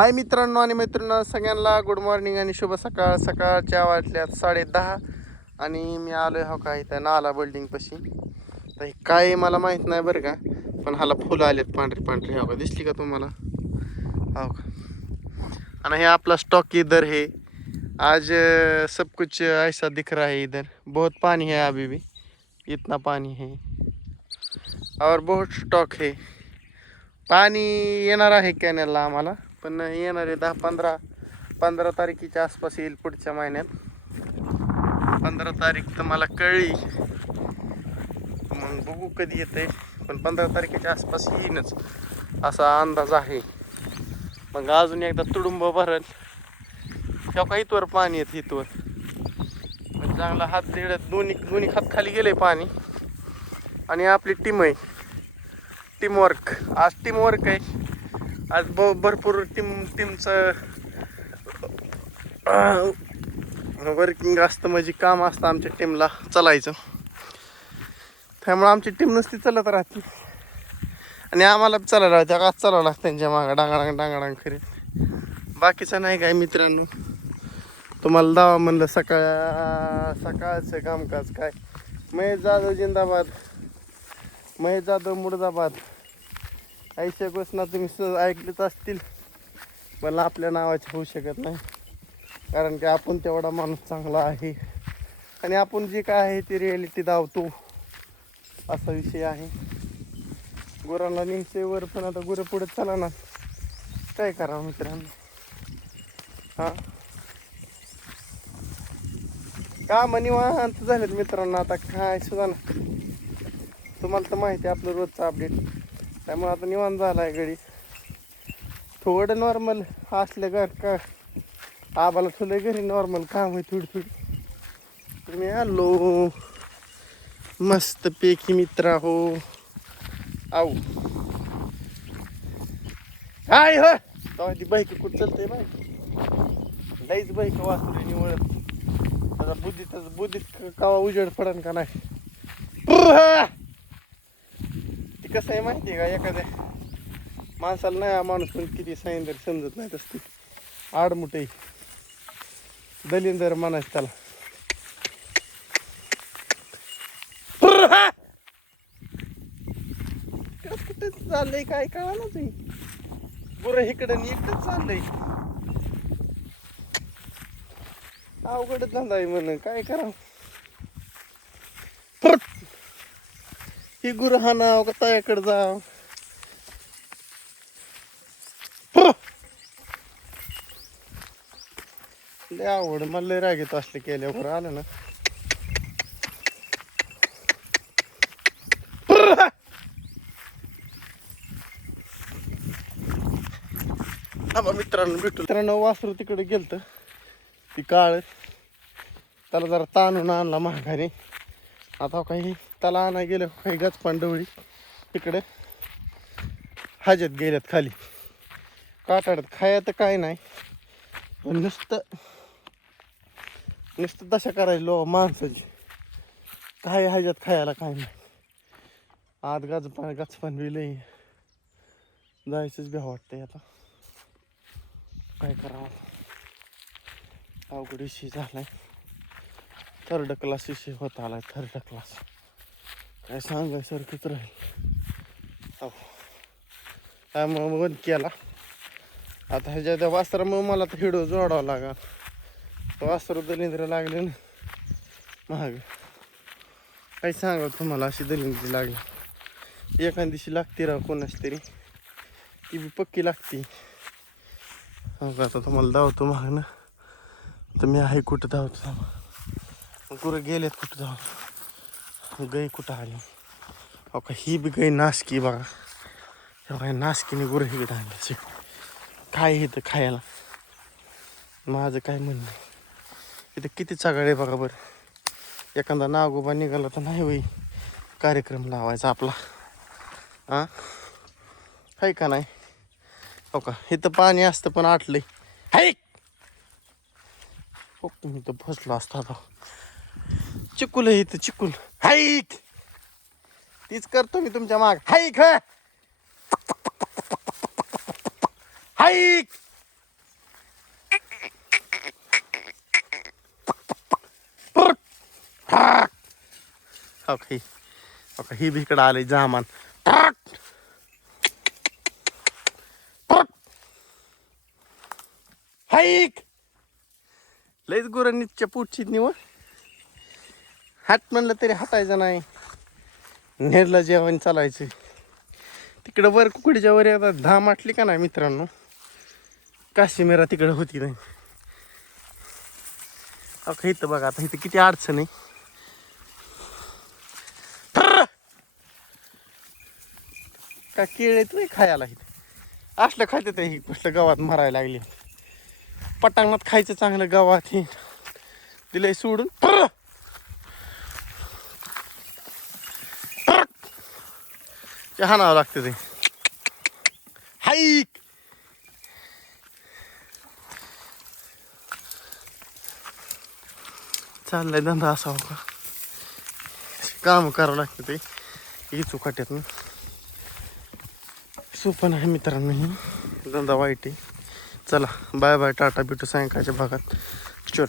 हाय मित्रांनो आणि मैत्रिणींनो, सगळ्यांना गुड मॉर्निंग आणि शुभ सकाळ. सकाळच्या वाजल्यात 10:30 आणि मी आलोय हो का इथं नाला बिल्डिंगपाशी. तर हे काय मला माहीत नाही बरं का, पण हाला फुलं आलेत पांढरी पांढरी. हो का, दिसली का तुम्हाला? हो का. आणि हे आपला स्टॉक इधर है. आज सब कुछ ऐसा दिख रहा है. इधर बहुत पानी है, अभी भी इतना पानी है और बहुत स्टॉक है. पाणी येणार आहे कॅनेलला आम्हाला, पण येणार आहे 15 तारखेच्या आसपास येईल पुढच्या महिन्यात. 15 तारीख तर मला कळली, मग बघू कधी येते, पण 15 तारखेच्या आसपास येईनच असा अंदाज आहे. मग अजून एकदा तुडुंब भरल तेव्हा का इथवर पाणी येत इथवर, पण चांगला हात दीड दोन्ही हात खाली गेले पाणी. आणि आपली टीम आहे, टीमवर्क. आज टीमवर्क आहे, आज भरपूर टीमचं वर्किंग असतं, म्हणजे काम असतं आमच्या टीमला चालायचं. त्यामुळे आमची टीम नुसती चालत राहते आणि आम्हाला चालायला लागतं. आज चालावं लागतं त्यांच्या मागं डांगाडांग डांगाडांग करीत. बाकीचं नाही काय मित्रांनो, तुम्हाला दावा म्हणलं सकाळचं कामकाज काय. महेश जाधव जिंदाबाद, महेश जाधव मुर्दाबाद. ऐशा घोषणा तुम्ही ऐकलेच असतील, पण आपल्या नावाचे होऊ शकत नाही, कारण की आपण तेवढा माणूस चांगला आहे आणि आपण जे काय आहे ते रिॲलिटी दावतो, असा विषय आहे. गुरांना निमसेवर, पण आता गुरं पुढे चला ना, काय करावं मित्रांनो. हां, काम निवांत झालेत मित्रांनो. आता काय सुद्धा ना, तुम्हाला तर माहिती आहे आपलं रोजचं अपडेट. त्यामुळे आता निवांत झाला आहे गडी. थोडं नॉर्मल असलं का आबाला ठेवलं घरी, नॉर्मल काम आहे थोडी. तुम्ही आलो मस्त पैकी मित्रा हो. आऊ काय हो तेव्हा ती बाईक कुठं चलते बाई, लईच बाईक वाचली निवडत. आता बुद्धीत कावा उजेड पडन का नाही. ती कसं आहे माहिती आहे का, एखाद्या माणसाला नाही माणूस पण किती सांगितलं समजत नाही तसं. आडमुठे दलिंदर म्हणायचं त्याला. कुठे चाललंय काय कळा ना तुम्ही. गुरं इकडं एकटंच चाललंय. अवघड धंदा आहे म्हणून काय करावं. ही गुरं हाणाव का तयाकडे जाव. लय आवड, मला लय राग येतो असले केल्यावर. आलं ना मित्रांनो भेटू. मित्रांनो वासरू तिकडे गेलत, ती काळ त्याला जरा ताणून आणला महागाने. आता काही त्याला आणा गेलं, काही गचपांडवळी तिकडे हाजेत गेल्यात खाली काटाड्यात. खाया तर काय नाही, पण नुसतं दशा करायची लो माणसाची. काय ह्याच्यात खायला काय नाही. आत गचपान बिलय, जायचंच बी वाटतंय. आता काय करावं, अवघड विषय झालाय. थर्ड क्लास विषय होत आलाय, थर्ड क्लास. काय सांगायसारखंच राहील. हो, त्यामुळं बंद केला. आता ह्याच्या त्या वासरामुळे मला तर हिडो जोडावं लागा. वासरू दलिंद्र लागले ना महाग. काही सांगा तुम्हाला, अशी दलिंद्री लागली. एखाद दिवशी लागते राव कोणाच तरी, ती बी पक्की लागते. आता तुम्हाला धावतो महाग ना, तर मी आहे कुठं धावतो. गुरं गेलेत कुठं धावतो. गाई कुठं आली हो का, ही बी गाई नासकी बघा. हे काय नासकीने गुरं ही धावण्याची. काय इथं खायला, माझं काय म्हणणं. इथं किती चागाळे बघा बरं. एखादा नागोबा निघाला तर नाही होई कार्यक्रम लावायचा आपला. हां, आहे का नाही. हो का, इथं पाणी असतं पण आटलंय. हाय हो, तुम्ही तर फसलो असता. आता चिकुल आहे इथं, चिकुल. हाईक तीच करतो मी तुमच्या माग. Hike hike. ही बी इकडं आले जामान. हाईक लईच गुरांनीच्या पुढची निवड. हात म्हणलं तरी हटायचं नाही. नेरला जेवण चालायचं. तिकडं वर कुकडीच्या वर आता धाम आटली का नाही मित्रांनो. काश्मीरा तिकडं होती नाही. इथं बघा आता इथं किती अडचण आहे. का केळ येत नाही खायला इथं असलं खात्यात हे कसलं गावात मारायला लागली. पटांगणात खायचं चांगलं गावात हे दिलंय सोडून. ते हाणावं लागतं ते. हाईक चाललंय धंदा असावं का. काम करावं लागतं ते ही चुकाट्यातनं. सोपं नाही मित्रांनो. ही धंदा वाईट आहे. चला बाय बाय टाटा भेटू सायंकाळच्या भागात. चल.